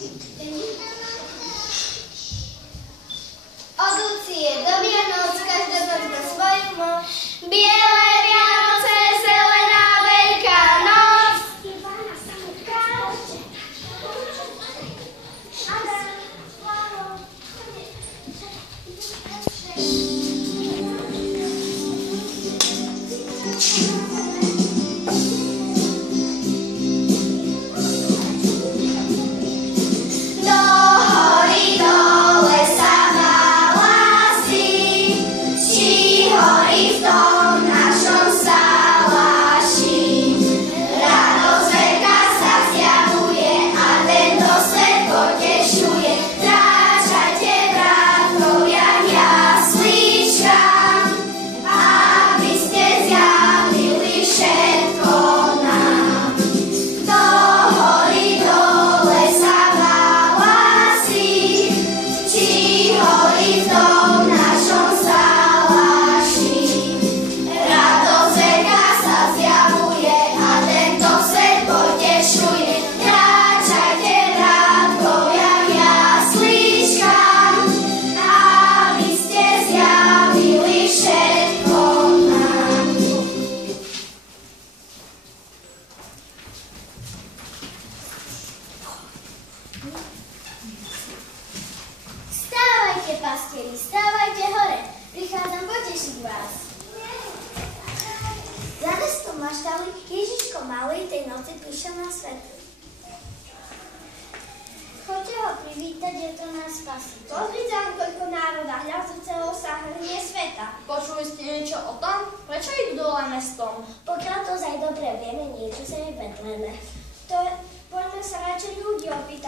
Od Lucie do Vianoc, každá noc má svoju moc. Biele Vianoce, zelená Veľká noc. Stávajte, pastieri, stávajte hore. Prichádzam potešiť vás. Za mestom maštali Ježiško malý tej noci prišiel na svet. Choďte ho privítať, je to nás spasí. Pozrite, koľko národa hľadú celého sáhrnie sveta. Počuli ste niečo o tom? Prečo idú dole mestom? Pokiaľ to aj dobre vieme, niečo sa je Betleme. Poďme sa radšej ľudí opýtať.